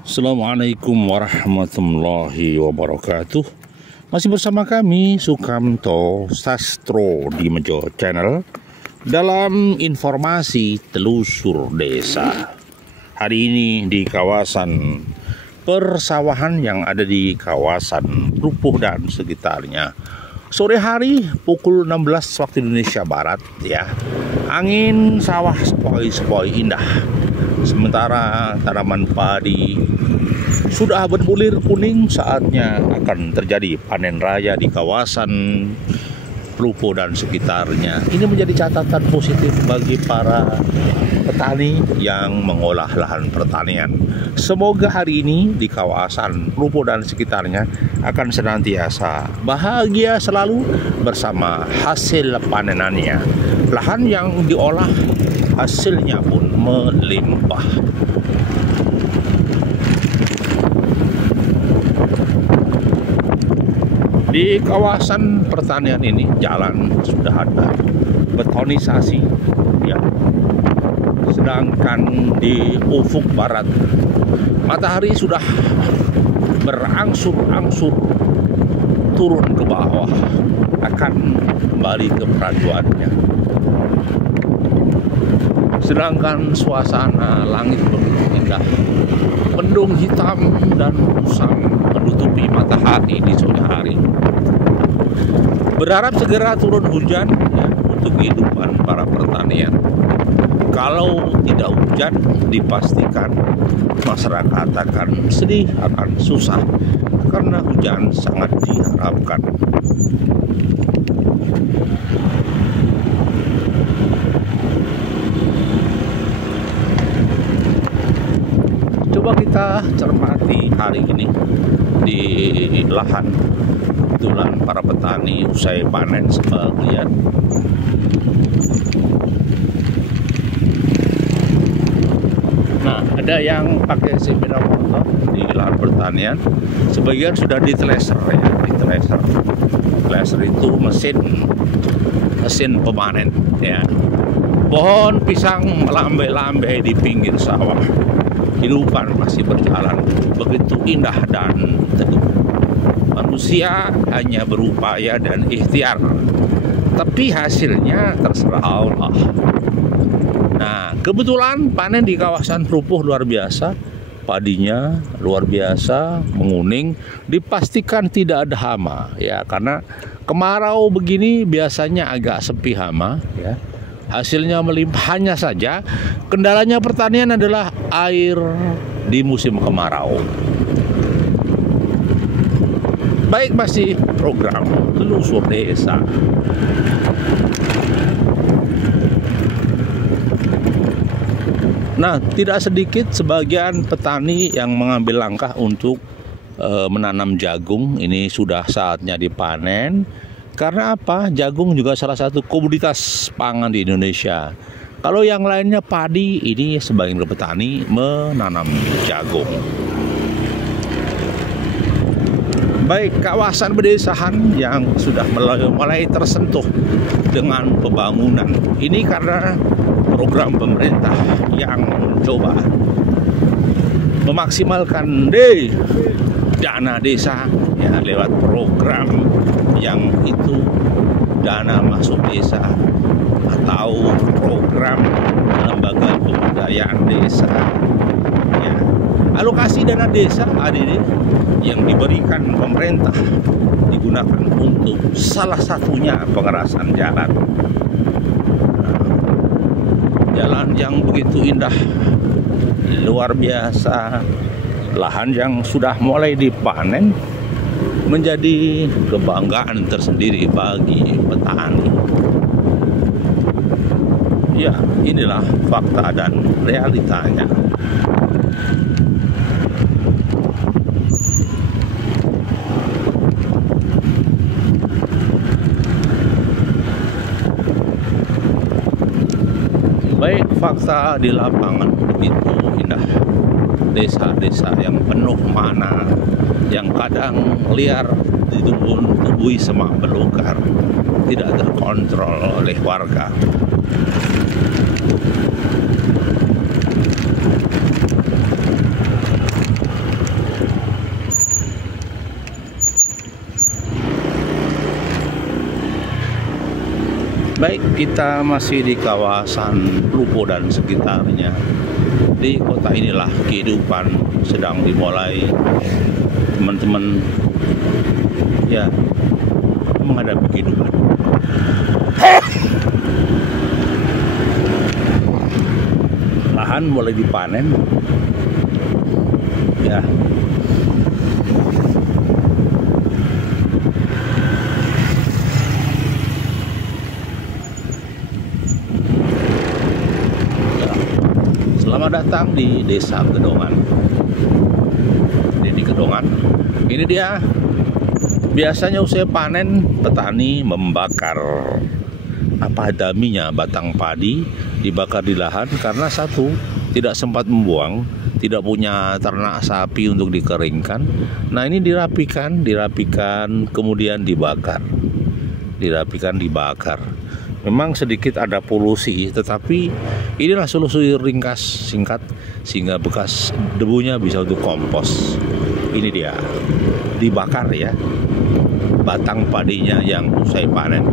Assalamualaikum warahmatullahi wabarakatuh. Masih bersama kami Sukamto Sastro di Mejo Channel dalam informasi telusur desa. Hari ini di kawasan persawahan yang ada di kawasan Rupuh dan sekitarnya. Sore hari pukul 16 waktu Indonesia Barat ya. Angin sawah sepoi-sepoi indah. Sementara tanaman padi sudah berbulir kuning, saatnya akan terjadi panen raya di kawasan Rupuh dan sekitarnya. Ini menjadi catatan positif bagi para petani yang mengolah lahan pertanian. Semoga hari ini di kawasan Rupuh dan sekitarnya akan senantiasa bahagia selalu bersama hasil panenannya. Lahan yang diolah hasilnya pun melimpah. Di kawasan pertanian ini jalan sudah ada betonisasi ya. Sedangkan di ufuk barat matahari sudah berangsur-angsur turun ke bawah, akan kembali ke peraduannya. Sedangkan suasana langit begitu indah, mendung hitam dan musang menutupi matahari di sore hari. Berharap segera turun hujan ya, untuk kehidupan para pertanian. Kalau tidak hujan, dipastikan masyarakat akan sedih, akan susah, karena hujan sangat diharapkan. Coba kita cermati hari ini di lahan. Kebetulan para petani usai panen sebagian. Nah, ada yang pakai sepeda motor di lahan pertanian. Sebagian sudah ditreser ya, ditreser. Treser itu mesin pemanen ya. Pohon pisang melambai-lambai di pinggir sawah. Kehidupan masih berjalan begitu indah dan teduh. Manusia hanya berupaya dan ikhtiar, tapi hasilnya terserah Allah. Nah, kebetulan panen di kawasan Rupuh luar biasa, padinya luar biasa, menguning, dipastikan tidak ada hama ya, karena kemarau begini biasanya agak sepi hama ya. Hasilnya melimpah, hanya saja kendalanya pertanian adalah air di musim kemarau. Baik, masih program telusur desa. Nah, tidak sedikit sebagian petani yang mengambil langkah untuk menanam jagung. Ini sudah saatnya dipanen. Karena apa? Jagung juga salah satu komoditas pangan di Indonesia. Kalau yang lainnya padi, ini sebagian petani menanam jagung. Baik, kawasan pedesaan yang sudah mulai tersentuh dengan pembangunan. Ini karena program pemerintah yang mencoba memaksimalkan dana desa ya, lewat program yang itu dana masuk desa atau program lembaga pemberdayaan desa ya. Alokasi dana desa ADD yang diberikan pemerintah digunakan untuk salah satunya pengerasan jalan. Jalan yang begitu indah, luar biasa, lahan yang sudah mulai dipanen menjadi kebanggaan tersendiri bagi petani. Ya, inilah fakta dan realitanya. Baik, fakta di lapangan begitu indah. Desa-desa yang penuh mana, yang kadang liar ditumbuhi semak belukar, tidak terkontrol oleh warga. Baik, kita masih di kawasan Lupo dan sekitarnya. Di kota inilah kehidupan sedang dimulai. Teman-teman ya menghadapi kehidupan. Lahan mulai dipanen. Ya. Selamat datang di Desa Gedongan. Di Gedongan. Ini dia. Biasanya usai panen, petani membakar apa adaminya batang padi, dibakar di lahan karena satu, tidak sempat membuang, tidak punya ternak sapi untuk dikeringkan. Nah, ini dirapikan, kemudian dibakar. Dibakar. Memang sedikit ada polusi, tetapi inilah solusi ringkas singkat sehingga bekas debunya bisa untuk kompos. Ini dia, dibakar ya, batang padinya yang usai panen.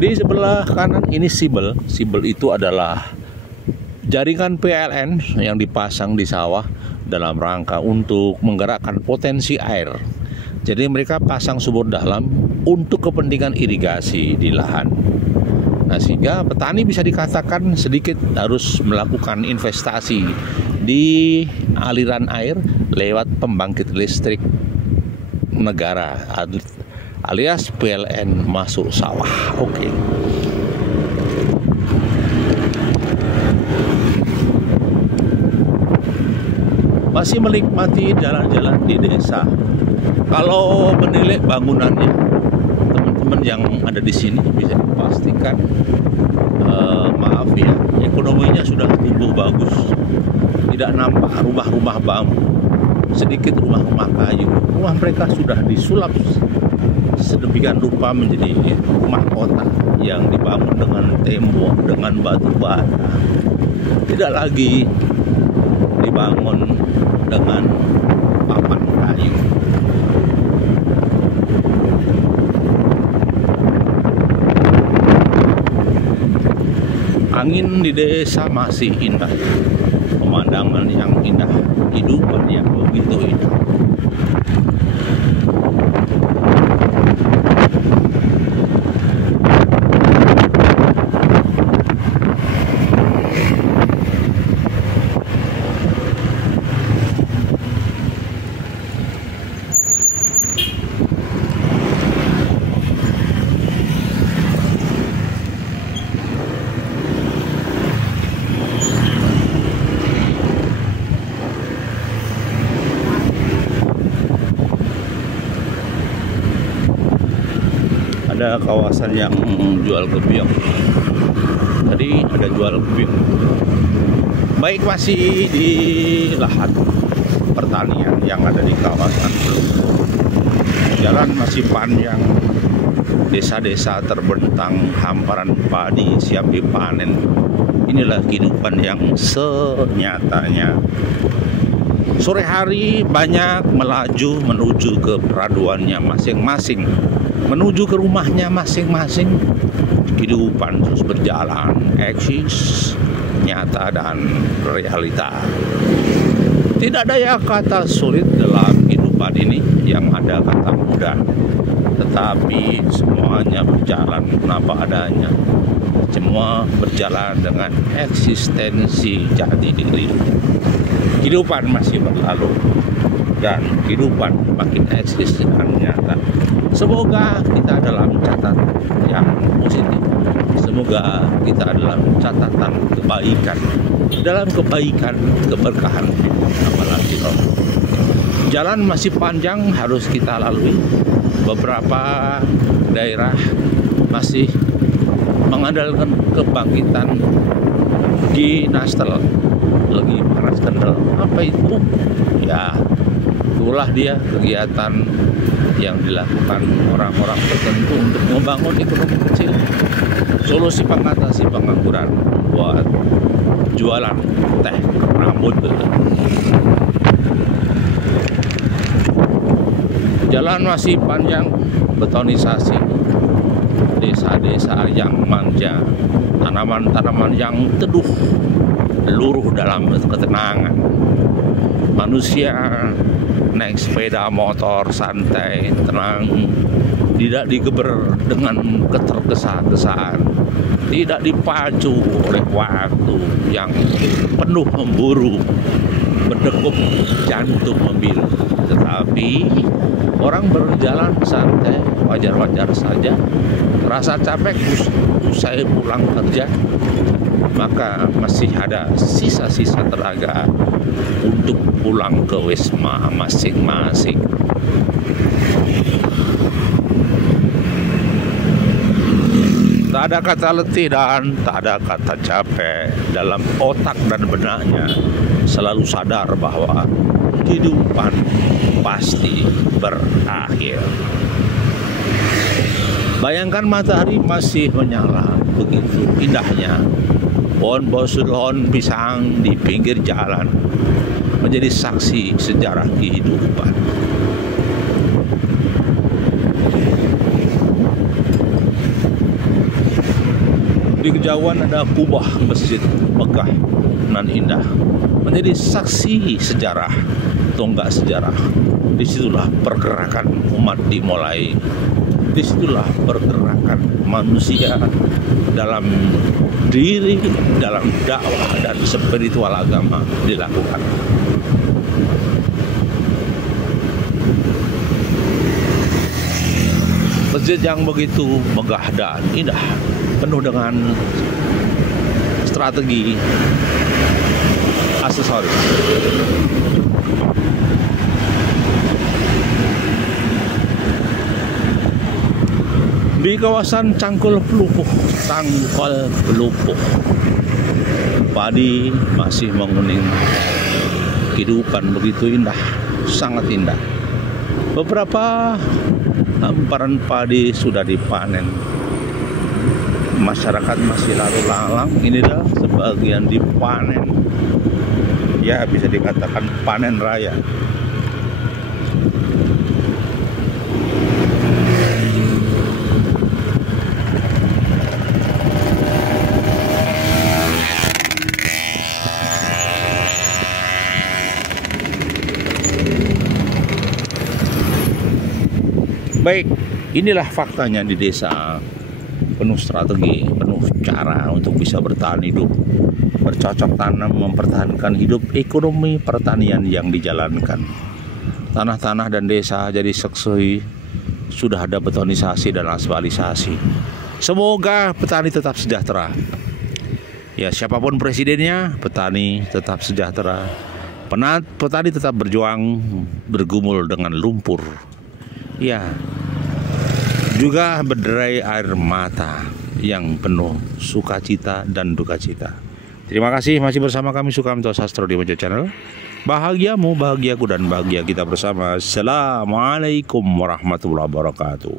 Di sebelah kanan ini sibel. Sibel itu adalah jaringan PLN yang dipasang di sawah dalam rangka untuk menggerakkan potensi air. Jadi mereka pasang sumur dalam untuk kepentingan irigasi di lahan. Nah, sehingga petani bisa dikatakan sedikit harus melakukan investasi di aliran air lewat pembangkit listrik negara alias PLN masuk sawah. Oke. Masih menikmati jalan-jalan di desa. Kalau menilai bangunannya, teman-teman yang ada di sini bisa dipastikan, maaf ya, ekonominya sudah tumbuh bagus. Tidak nampak rumah-rumah bambu, sedikit rumah-rumah kayu. Rumah mereka sudah disulap sedemikian rupa menjadi rumah kota yang dibangun dengan tembok, dengan batu bara. Tidak lagi dibangun dengan papan kayu. Angin di desa masih indah, pemandangan yang indah, kehidupan yang begitu indah. Ada kawasan yang jual kepiting. Tadi ada jual kepiting. Baik, masih di lahan pertanian yang ada di kawasan Lupo. Jalan masih panjang. Desa-desa terbentang, hamparan padi siap dipanen. Inilah kehidupan yang senyatanya. Sore hari banyak melaju menuju ke peraduannya masing-masing, menuju ke rumahnya masing-masing. Kehidupan terus berjalan, eksis, nyata dan realita. Tidak ada ya kata sulit dalam kehidupan ini, yang ada kata mudah. Tetapi semuanya berjalan apa adanya. Semua berjalan dengan eksistensi jati diri. Kehidupan masih berlalu dan kehidupan makin eksis dan nyata. Semoga kita dalam catatan yang positif. Semoga kita dalam catatan kebaikan. Dalam kebaikan, keberkahan, apalagi roh. Jalan masih panjang harus kita lalui. Beberapa daerah masih mengandalkan kebangkitan Ginastel, lagi panas kendal. Apa itu? Ya, itulah dia kegiatan yang dilakukan orang-orang tertentu untuk membangun ekonomi kecil. Solusi mengatasi pengangguran buat jualan teh rambut. Jalan masih panjang, betonisasi desa-desa yang manja, tanaman-tanaman yang teduh, luruh dalam ketenangan. Manusia naik sepeda motor santai, tenang, tidak digeber dengan ketergesa-gesaan, tidak dipacu oleh waktu yang penuh memburu, berdegup jantung membiru. Tetapi orang berjalan santai, wajar-wajar saja. Rasa capek usai pulang kerja, maka masih ada sisa-sisa tenaga untuk pulang ke wisma masing-masing. Tak ada kata letih dan tak ada kata capek. Dalam otak dan benaknya selalu sadar bahwa kehidupan pasti berakhir. Bayangkan matahari masih menyala, begitu indahnya pohon-pohon pisang di pinggir jalan menjadi saksi sejarah kehidupan. Di kejauhan ada kubah masjid megah nan indah, menjadi saksi sejarah, tonggak sejarah. Disitulah pergerakan umat dimulai. Disitulah pergerakan manusia dalam diri, dalam dakwah dan spiritual agama dilakukan. Masjid yang begitu megah dan indah, penuh dengan strategi aksesoris. Di kawasan Cangkul Pelupuh, padi masih menguning. Kehidupan begitu indah, sangat indah. Beberapa hamparan padi sudah dipanen. Masyarakat masih lalu lalang, inilah sebagian dipanen. Ya, bisa dikatakan panen raya. Baik, inilah faktanya di desa. Penuh strategi, penuh cara untuk bisa bertahan hidup, bercocok tanam, mempertahankan hidup, ekonomi pertanian yang dijalankan. Tanah-tanah dan desa jadi seksi, sudah ada betonisasi dan asfalisasi. Semoga petani tetap sejahtera. Ya, siapapun presidennya, petani tetap sejahtera. Petani tetap berjuang, bergumul dengan lumpur. Ya, juga berderai air mata yang penuh sukacita dan duka cita. Terima kasih masih bersama kami Sukamto Sastro di Mojo Channel. Bahagiamu, bahagiaku, dan bahagia kita bersama. Assalamualaikum warahmatullahi wabarakatuh.